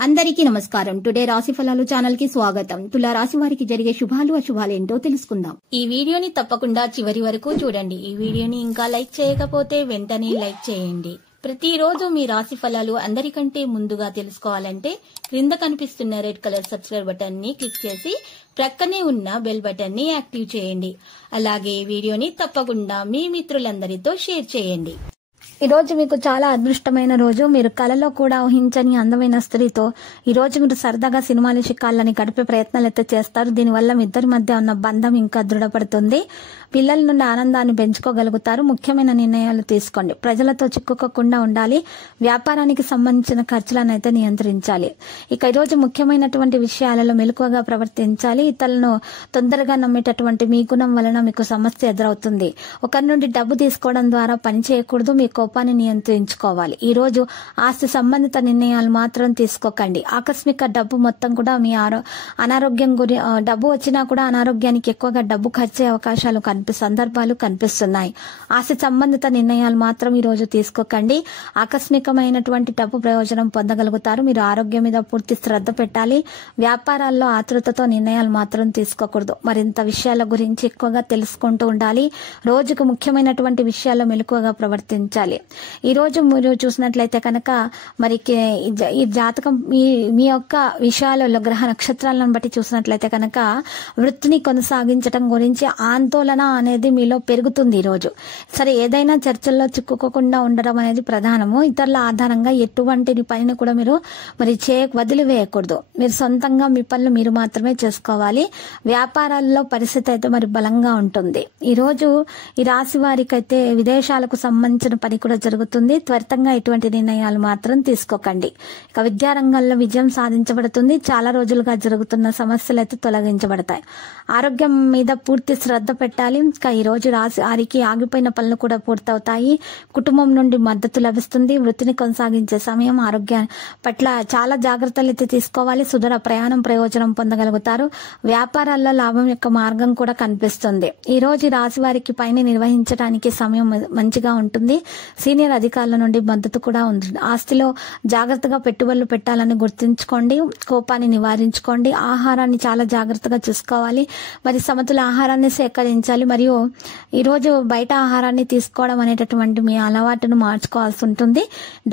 అందరికీ నమస్కారం. టుడే రాశి ఫలాలు ఛానల్ కి స్వాగతం. తులా రాశి వారికి జరిగే శుభాలు అశుభాలు ఏంటో తెలుసుకుందాం. ఈ వీడియోని తప్పకుండా చివరి వరకు చూడండి. ఈ వీడియోని ఇంకా లైక్ చేయకపోతే వెంటనే లైక్ చేయండి. ప్రతిరోజు మీ రాశి ఫలాలు అందరికంటే ముందుగా తెలుసుకోవాలంటే క్రింద కనిపిస్తున్న రెడ్ కలర్ సబ్స్క్రైబ్ బటన్ ని క్లిక్ చేసి ప్రక్కనే ఉన్న బెల్ బటన్ ని యాక్టివ్ చేయండి. అలాగే వీడియోని తప్పకుండా మీ మిత్రులందరితో షేర్ చేయండి. ఈ రోజు మీకు చాలా అదృష్టమైన రోజు. మీరు కలలో కూడా ఊహించని అందమైన స్త్రీతో ఈ రోజు మీరు సరదాగా సినిమాలు షికాళ్ళని గడిపే ప్రయత్నాలు అయితే చేస్తారు. దీనివల్ల మీ ఇద్దరి మధ్య ఉన్న బంధం ఇంకా దృఢపడుతుంది. పిల్లల నుండి ఆనందాన్ని పెంచుకోగలుగుతారు. ముఖ్యమైన నిర్ణయాలు తీసుకోండి. ప్రజలతో చిక్కుకోకుండా ఉండాలి. వ్యాపారానికి సంబంధించిన ఖర్చులను అయితే నియంత్రించాలి. ఇక ఈరోజు ముఖ్యమైనటువంటి విషయాలలో మెలకువగా ప్రవర్తించాలి. ఇతరులను తొందరగా నమ్మేటటువంటి మీ గుణం వలన మీకు సమస్య ఎదురవుతుంది. ఒకరి నుండి డబ్బు తీసుకోవడం ద్వారా పని చేయకూడదు. మీ కోపాన్ని నియంత్రించుకోవాలి. ఈ రోజు ఆస్తి సంబంధిత నిర్ణయాలు మాత్రం తీసుకోకండి. ఆకస్మిక డబ్బు మొత్తం కూడా మీ అనారోగ్యం డబ్బు వచ్చినా కూడా అనారోగ్యానికి ఎక్కువగా డబ్బు ఖర్చే అవకాశాలు సందర్భాలు కనిపిస్తున్నాయి. ఆస్తి సంబంధిత నిర్ణయాలు మాత్రం ఈ రోజు తీసుకోకండి. ఆకస్మికమైనటువంటి డబ్బు ప్రయోజనం పొందగలుగుతారు. మీరు ఆరోగ్యం మీద పూర్తి శ్రద్ధ పెట్టాలి. వ్యాపారాల్లో ఆతృతతో నిర్ణయాలు మాత్రం తీసుకోకూడదు. మరింత విషయాల గురించి ఎక్కువగా తెలుసుకుంటూ ఉండాలి. రోజుకు ముఖ్యమైనటువంటి విషయాల్లో మెలకువగా ప్రవర్తించాలి. ఈ రోజు మీరు చూసినట్లయితే కనుక మరి ఈ జాతకం మీ యొక్క విషయాలలో గ్రహ నక్షత్రాలను బట్టి చూసినట్లయితే కనుక వృత్తిని కొనసాగించడం గురించి ఆందోళన అనేది మీలో పెరుగుతుంది. ఈ రోజు సరే ఏదైనా చర్చల్లో చిక్కుకోకుండా ఉండడం అనేది ప్రధానము. ఇతరుల ఆధారంగా ఎటువంటి పనిని కూడా మీరు మరి వదిలివేయకూడదు. మీరు సొంతంగా మీ పనులు మీరు మాత్రమే చేసుకోవాలి. వ్యాపారాల్లో పరిస్థితి అయితే మరి బలంగా ఉంటుంది. ఈ రోజు ఈ రాశి వారికి అయితే విదేశాలకు సంబంధించిన పని కూడా జరుగుతుంది. త్వరితంగా ఇటువంటి నిర్ణయాలు మాత్రం తీసుకోకండి. ఇక విద్యారంగంలో విజయం సాధించబడుతుంది. చాలా రోజులుగా జరుగుతున్న సమస్యలు అయితే తొలగించబడతాయి. ఆరోగ్యం మీద పూర్తి శ్రద్ధ పెట్టాలి. ఇంకా ఈ రోజు రాశి వారికి ఆగిపోయిన పనులు కూడా పూర్తవుతాయి. కుటుంబం నుండి మద్దతు లభిస్తుంది. వృత్తిని కొనసాగించే సమయం ఆరోగ్యం పట్ల చాలా జాగ్రత్తలు అయితే తీసుకోవాలి. సుదూర ప్రయాణం ప్రయోజనం పొందగలుగుతారు. వ్యాపారాల్లో లాభం యొక్క మార్గం కూడా కనిపిస్తుంది. ఈ రోజు రాశి వారికి పైన నిర్వహించడానికి సమయం మంచిగా ఉంటుంది. సీనియర్ అధికారుల నుండి మద్దతు కూడా ఉంది. ఆస్తిలో జాగ్రత్తగా పెట్టుబడులు పెట్టాలని గుర్తుంచుకోండి. కోపాన్ని నివారించుకోండి. ఆహారాన్ని చాలా జాగ్రత్తగా చూసుకోవాలి. మరి సమతుల ఆహారాన్ని సేకరించాలి. మరియు ఈరోజు బయట ఆహారాన్ని తీసుకోవడం అనేటటువంటి మీ అలవాటును మార్చుకోవాల్సి ఉంటుంది.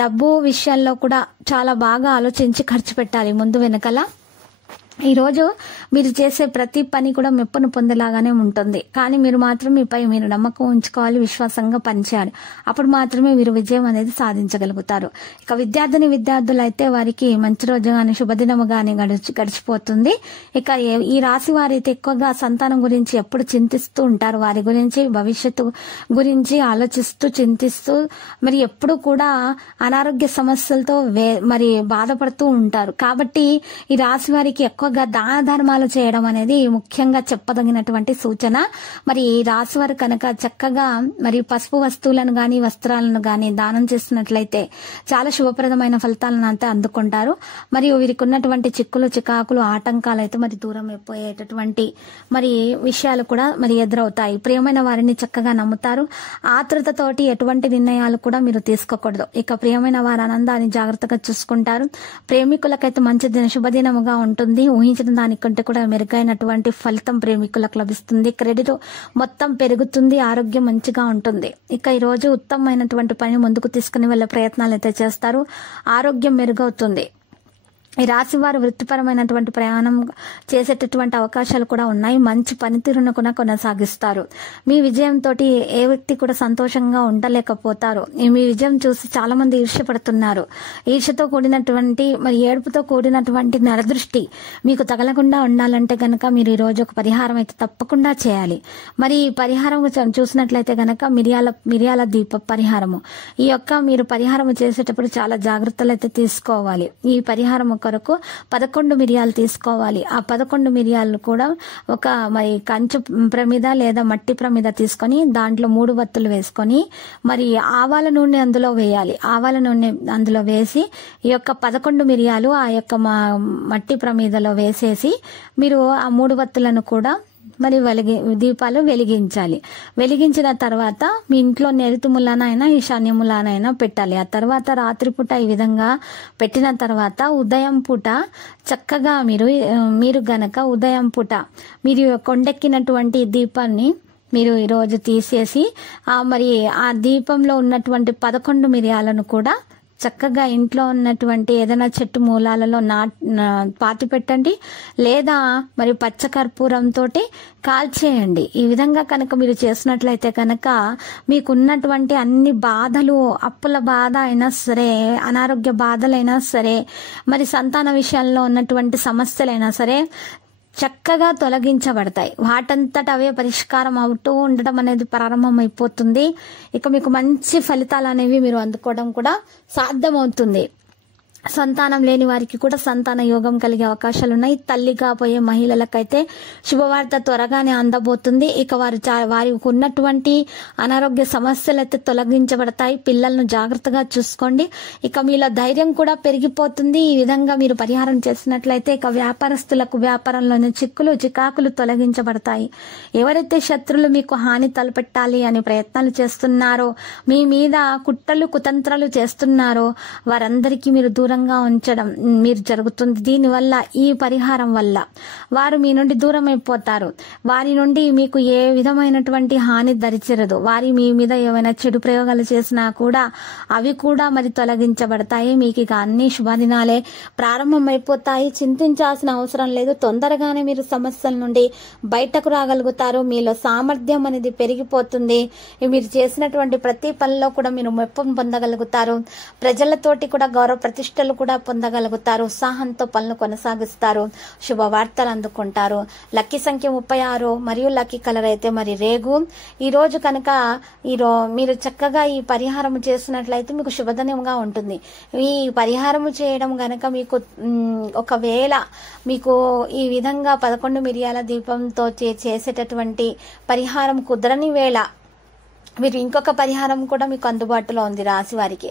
డబ్బు విషయాల్లో కూడా చాలా బాగా ఆలోచించి ఖర్చు పెట్టాలి ముందు వెనకల. ఈ రోజు మీరు చేసే ప్రతి పని కూడా మెప్పును పొందేలాగానే ఉంటుంది. కానీ మీరు మాత్రం మీపై మీరు నమ్మకం ఉంచుకోవాలి. విశ్వాసంగా పనిచేయాలి. అప్పుడు మాత్రమే మీరు విజయం అనేది సాధించగలుగుతారు. ఇక విద్యార్థులు అయితే వారికి మంచి రోజు గాని శుభదినము గాని గడిచిపోతుంది. ఇక ఈ రాశి వారైతే ఎక్కువగా సంతానం గురించి ఎప్పుడు చింతిస్తూ ఉంటారు. వారి గురించి భవిష్యత్తు గురించి ఆలోచిస్తూ చింతిస్తూ మరి ఎప్పుడు కూడా అనారోగ్య సమస్యలతో మరి బాధపడుతూ ఉంటారు. కాబట్టి ఈ రాశి వారికి ఎక్కువగా దాన ధర్మాలు చేయడం అనేది ముఖ్యంగా చెప్పదగినటువంటి సూచన. మరి ఈ రాశి వారు కనుక చక్కగా మరి పసుపు వస్తువులను గాని వస్త్రాలను గాని దానం చేస్తున్నట్లయితే చాలా శుభప్రదమైన ఫలితాలను అయితే అందుకుంటారు. మరియు వీరికి ఉన్నటువంటి చిక్కులు చికాకులు ఆటంకాలు అయితే మరి దూరం అయిపోయేటటువంటి మరి విషయాలు కూడా మరి ఎదురవుతాయి. ప్రియమైన వారిని చక్కగా నమ్ముతారు. ఆతృతతోటి ఎటువంటి నిర్ణయాలు కూడా మీరు తీసుకోకూడదు. ఇక ప్రియమైన వారి ఆనందాన్ని జాగ్రత్తగా చూసుకుంటారు. ప్రేమికులకైతే మంచి శుభదినముగా ఉంటుంది. ఊహించిన దానికంటే కూడా మెరుగైనటువంటి ఫలితం ప్రేమికులకు లభిస్తుంది. క్రెడిట్ మొత్తం పెరుగుతుంది. ఆరోగ్యం మంచిగా ఉంటుంది. ఇక ఈ రోజు ఉత్తమమైనటువంటి పని ముందుకు తీసుకుని వెళ్ళే ప్రయత్నాలు అయితే చేస్తారు. ఆరోగ్యం మెరుగవుతుంది. ఈ రాశి వారు వృత్తిపరమైనటువంటి ప్రయాణం చేసేటటువంటి అవకాశాలు కూడా ఉన్నాయి. మంచి పనితీరును కూడా కొనసాగిస్తారు. మీ విజయంతో ఏ వ్యక్తి కూడా సంతోషంగా ఉండలేకపోతారు. మీ విజయం చూసి చాలా మంది ఈర్ష్యపడుతున్నారు. ఈర్ష్యతో కూడినటువంటి మరి ఏడుపుతో కూడినటువంటి నరదృష్టి మీకు తగలకుండా ఉండాలంటే గనక మీరు ఈ రోజు ఒక పరిహారం అయితే తప్పకుండా చేయాలి. మరి ఈ పరిహారం చూసినట్లయితే గనక మిరియాల దీప పరిహారము. ఈ యొక్క మీరు పరిహారం చేసేటప్పుడు చాలా జాగ్రత్తలు అయితే తీసుకోవాలి. ఈ పరిహారం కొరకు 11 మిరియాలు తీసుకోవాలి. ఆ 11 మిరియాలు కూడా ఒక మరి కంచు ప్రమిద లేదా మట్టి ప్రమిద తీసుకొని దాంట్లో 3 వత్తులు వేసుకొని మరి ఆవాల నూనె అందులో వేయాలి. ఆవాల నూనె అందులో వేసి ఈ యొక్క 11 మిరియాలు ఆ యొక్క మట్టి ప్రమిదలో వేసేసి మీరు ఆ 3 వత్తులను కూడా మరి దీపాలు వెలిగించాలి. వెలిగించిన తర్వాత మీ ఇంట్లో నైరుతి మూలనైనా ఈశాన్య మూలనైనా పెట్టాలి. ఆ తర్వాత రాత్రిపూట ఈ విధంగా పెట్టిన తర్వాత ఉదయం పూట చక్కగా మీరు గనక ఉదయం పూట మీరు కొండెక్కినటువంటి దీపాన్ని మీరు ఈరోజు తీసేసి మరి ఆ దీపంలో ఉన్నటువంటి 11 మిరియాలను కూడా చక్కగా ఇంట్లో ఉన్నటువంటి ఏదైనా చెట్టు మూలాలలో పాతి పెట్టండి, లేదా మరి పచ్చకర్పూరంతో కాల్చేయండి. ఈ విధంగా కనుక మీరు చేసినట్లయితే కనుక మీకున్నటువంటి అన్ని బాధలు, అప్పుల బాధ అయినా సరే, అనారోగ్య బాధలైనా సరే, మరి సంతాన విషయాల్లో ఉన్నటువంటి సమస్యలైనా సరే చక్కగా తొలగించబడతాయి. వాటంతట అవే పరిష్కారం అవుతూ ఉండడం అనేది ప్రారంభమైపోతుంది. ఇక మీకు మంచి ఫలితాలు అనేవి మీరు అందుకోవడం కూడా సాధ్యమవుతుంది. సంతానం లేని వారికి కూడా సంతాన యోగం కలిగే అవకాశాలు ఉన్నాయి. తల్లి కాబోయే మహిళలకైతే శుభవార్త త్వరగానే అందబోతుంది. ఇక వారికి ఉన్నటువంటి అనారోగ్య సమస్యలు అయితే తొలగించబడతాయి. పిల్లలను జాగ్రత్తగా చూసుకోండి. ఇక మీలో ధైర్యం కూడా పెరిగిపోతుంది. ఈ విధంగా మీరు పరిహారం చేసినట్లయితే ఇక వ్యాపారస్తులకు వ్యాపారంలోని చికాకులు తొలగించబడతాయి. ఎవరైతే శత్రులు మీకు హాని తలపెట్టాలి అని ప్రయత్నాలు చేస్తున్నారో, మీ మీద కుట్రలు కుతంత్రాలు చేస్తున్నారో వారందరికీ మీరు దూరంగా ఉంచడం మీరు జరుగుతుంది. దీనివల్ల ఈ పరిహారం వల్ల వారు మీ నుండి దూరం అయిపోతారు. వారి నుండి మీకు ఏ విధమైనటువంటి హాని దరిచేరదు. వారి మీ మీద ఏమైనా చెడు ప్రయోగాలు చేసినా కూడా అవి కూడా మరి తొలగించబడతాయి. మీకు ఇక అన్ని శుభదినాలే ప్రారంభమైపోతాయి. చింతించాల్సిన అవసరం లేదు. తొందరగానే మీరు సమస్యల నుండి బయటకు రాగలుగుతారు. మీలో సామర్థ్యం అనేది పెరిగిపోతుంది. మీరు చేసినటువంటి ప్రతి పనిలో కూడా మీరు మెప్పు పొందగలుగుతారు. ప్రజలతోటి కూడా గౌరవ ప్రతిష్టలు కూడా పొందగలుగుతారు. ఉత్సాహంతో పనులు కొనసాగిస్తారు. శుభవార్తలు అందుకుంటారు. లక్కీ సంఖ్య 36 మరియు లక్కీ కలర్ అయితే మరి రేగు. ఈ రోజు కనుక మీరు చక్కగా ఈ పరిహారం చేసినట్లయితే మీకు శుభదినంగా ఉంటుంది. ఈ పరిహారం చేయడం గనక మీకు ఒకవేళ మీకు ఈ విధంగా 11 మిరియాల దీపంతో చేసేటటువంటి పరిహారం కుదరని వేళ మీరు ఇంకొక పరిహారం కూడా మీకు అందుబాటులో ఉంది రాశి వారికి.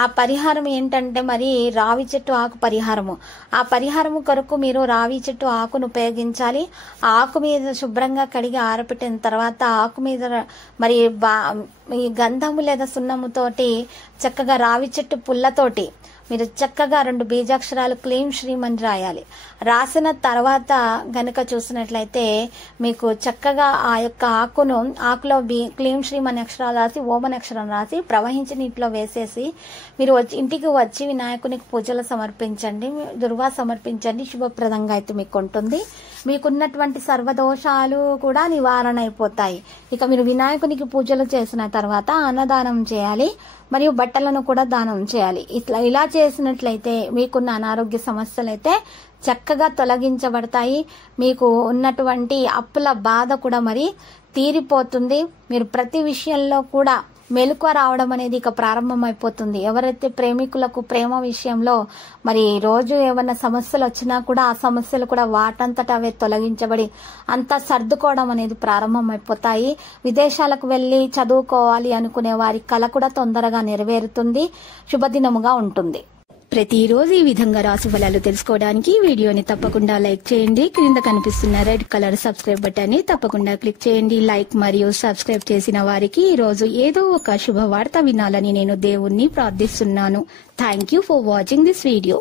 ఆ పరిహారం ఏంటంటే మరి రావి చెట్టు ఆకు పరిహారము. ఆ పరిహారము కొరకు మీరు రావి చెట్టు ఆకును ఉపయోగించాలి. ఆ ఆకు మీద శుభ్రంగా కడిగి ఆరబెట్టిన తర్వాత ఆకు మీద మరి ఈ గంధము లేదా సున్నముతోటి చక్కగా రావి చెట్టు పుల్లతోటి మీరు చక్కగా 2 బీజాక్షరాలు క్లీం శ్రీం అని రాయాలి. రాసిన తర్వాత గనక చూసినట్లయితే మీకు చక్కగా ఆ యొక్క ఆకులో క్లీం శ్రీం అనే అక్షరాలు రాసి ఓం అనే అక్షరం రాసి ప్రవహించి నీటిలో వేసేసి మీరు ఇంటికి వచ్చి వినాయకునికి పూజలు సమర్పించండి, దుర్వా సమర్పించండి. శుభప్రదంగా అయితే మీకు ఉంటుంది. మీకున్నటువంటి సర్వదోషాలు కూడా నివారణ అయిపోతాయి. ఇక మీరు వినాయకునికి పూజలు చేసిన తర్వాత అన్నదానం చేయాలి, మరియు బట్టలను కూడా దానం చేయాలి. ఇలా చేసినట్లయితే మీకున్న అనారోగ్య సమస్యలు అయితే చక్కగా తొలగించబడతాయి. మీకు ఉన్నటువంటి అప్పుల బాధ కూడా మరి తీరిపోతుంది. మీరు ప్రతి విషయంలో కూడా మెలకువ రావడం అనేది ఇక ప్రారంభమైపోతుంది. ఎవరైతే ప్రేమికులకు ప్రేమ విషయంలో మరి రోజు ఏమైనా సమస్యలు వచ్చినా కూడా ఆ సమస్యలు కూడా వాటంతట అవే తొలగించబడి అంతా సర్దుకోవడం అనేది ప్రారంభమైపోతాయి. విదేశాలకు వెళ్లి చదువుకోవాలి అనుకునే వారి కల కూడా తొందరగా నెరవేరుతుంది. శుభదినముగా ఉంటుంది. ప్రతిరోజు ఈ విధంగా రాశి ఫలాలు తెలుసుకోవడానికి వీడియోని తప్పకుండా లైక్ చేయండి. క్రింద కనిపిస్తున్న రెడ్ కలర్ సబ్స్క్రైబ్ బటన్ ని తప్పకుండా క్లిక్ చేయండి. లైక్ మరియు సబ్స్క్రైబ్ చేసిన వారికి ఈ రోజు ఏదో ఒక శుభవార్త వినాలని నేను దేవుణ్ణి ప్రార్థిస్తున్నాను. Thank you for watching this video.